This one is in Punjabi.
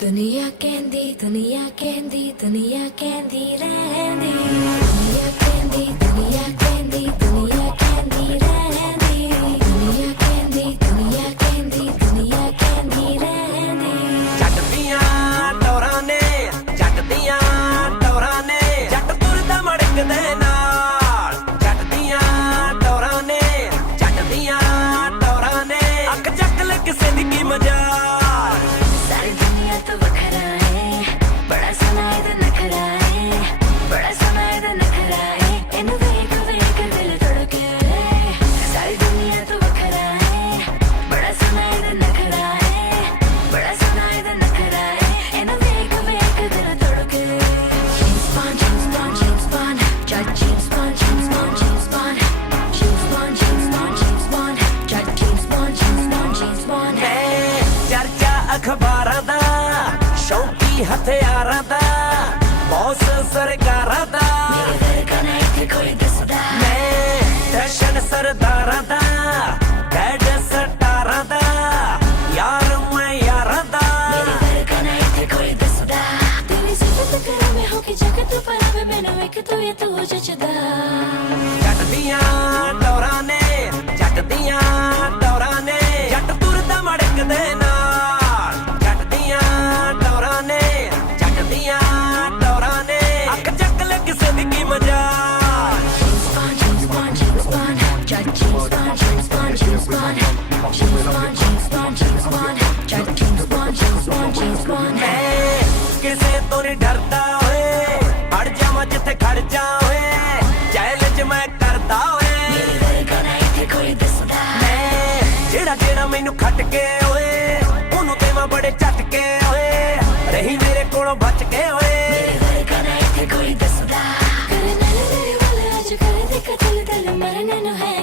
ਦੁਨੀਆ ਕਹਿੰਦੀ ਦੁਨੀਆ ਕਹਿੰਦੀ ਦੁਨੀਆ ਕਹਿੰਦੀ ਰਹਿੰਦੀ ਦੁਨੀਆ ਕਹਿੰਦੀ ਦੁਨੀਆ ਕਹਿੰਦੀ ਦੁਨੀਆ ਕਹਿੰਦੀ ਰਹਿੰਦੀ ਦੁਨੀਆ ਕਹਿੰਦੀ ਦੁਨੀਆ ਕਹਿੰਦੀ ਦੁਨੀਆ ਕਹਿੰਦੀ ਰਹਿੰਦੀ ਜੱਟ ਦੀਆਂ ਟੋਰਾਂ ਨੇ ਜੱਟ ਦੀਆਂ ਟੋਰਾਂ ਨੇ ਜੱਟ ਤੁਰਦਾ ਮੜਕਦੇ ਨਾਲ ਜੱਟ ਦੀਆਂ ਟੋਰਾਂ ਨੇ ਜੱਟ ਦੀਆਂ ਟੋਰਾਂ ਨੇ ਅੱਖ ਚੱਕ ਲੈ ਕਿਸੇ ਦੀ ਕੀ ਮਜਾਲ सारी दुनिया तो बखरा है बड़ा सनाए दा नखरा है बड़ा सनाए दा नखरा है इन वेख वेख दिल धड़के सारी दुनिया तो बखरा है बड़ा सनाए दा नखरा है बड़ा सनाए दा नखरा है इन वेख वेख दिल धड़के James Bond James Bond James Bond Judge James Bond James Bond James Bond James Bond James Bond James Bond Judge James Bond James Bond James Bond ਚਰਚਾ ਅਖਬਾਰਾਂ ਦਾ ਸ਼ੌਂਕੀ ਹਥਿਆਰਾਂ ਦਾ ਬੌਸ ਸਰਕਾਰਾਂ ਦਾ ਮੇਰੇ ਵਰਗਾ ਨਾ ਇੱਥੇ ਕੋਈ ਦੱਸਦਾ ਮੈਂ ਦਰਸ਼ਨ ਸਰਦਾਰਾਂ ਦਾ ਡੈਡ ਸਟਾਰਾਂ ਦਾ ਯਾਰ ਮੈਂ ਯਾਰਾਂ ਦਾ ਮੇਰੇ ਵਰਗਾ ਨਾ ਇੱਥੇ ਕੋਈ ਦੱਸਦਾ ਤੇਰੀ ਸਿਫਤ ਕਰਾਂ ਮੈਂ ਹੋ ਕੇ ਜਗਤ ਪਰ ਮੈਨੂੰ ਇੱਕ ਤੂੰ ਇਹ ਤੂੰ ਜਚਦਾ ਜੱਟ ਦੀਆਂ ਟੋਰਾਂ ਨੇ ਜੱਟ ਦੀਆਂ ਟੋਰਾਂ ਨੇ ਜੱਟ ਤੁਰਦਾ ਮੜਕਦੇ ਨਾਲ ਜੱਟ ਦੀਆਂ ਟੋਰਾਂ ਨੇ ਜੱਟ ਦੀਆਂ ਟੋਰਾਂ ਨੇ ਅੱਖ ਚੱਕ ਲੈ ਕਿਸੇ ਦੀ ਕੀ ਮਜਾਲ James Bond James Bond James Bond Judge James Bond James Bond James Bond James Bond James Bond James Bond Judge James Bond James Bond James Bond ਮੈਂ ਕਿਸੇ ਤੋਂ ਨਹੀਂ ਡਰਦਾ ਓਏ ਅੜ ਜਾਵਾਂ ਜਿੱਥੇ ਖੜ ਜਾ ਓਏ ਚੈਲੰਜ ਮੈਂ ਕਰਦਾ ਓਏ ਮੇਰੇ ਵਰਗਾ ਨਾ ਇੱਥੇ ਕੋਈ ਦੱਸਦਾ ਮੈਂ ਜਿਹੜਾ ਮੈਨੂੰ ਖੱਟ ਕੇ ਓਏ ਉਹਨੂੰ ਦੇਵਾਂ ਬੜੇ ਝਟਕੇ ਓਏ ਰਹੀ ਮੇਰੇ ਕੋਲੋਂ ਬਚ ਕੇ ਓਏ ਮੇਰੇ ਵਰਗਾ ਨਾ ਇੱਥੇ ਕੋਈ ਦੱਸਦਾ ਕਰਨ ਨਾਲ ਮੇਰੇ ਵੱਲ ਅੱਜ ਕਰ ਦੇ ਕਤਲ ਦਿਲ ਮਰਨ ਨੂੰ ਹੈ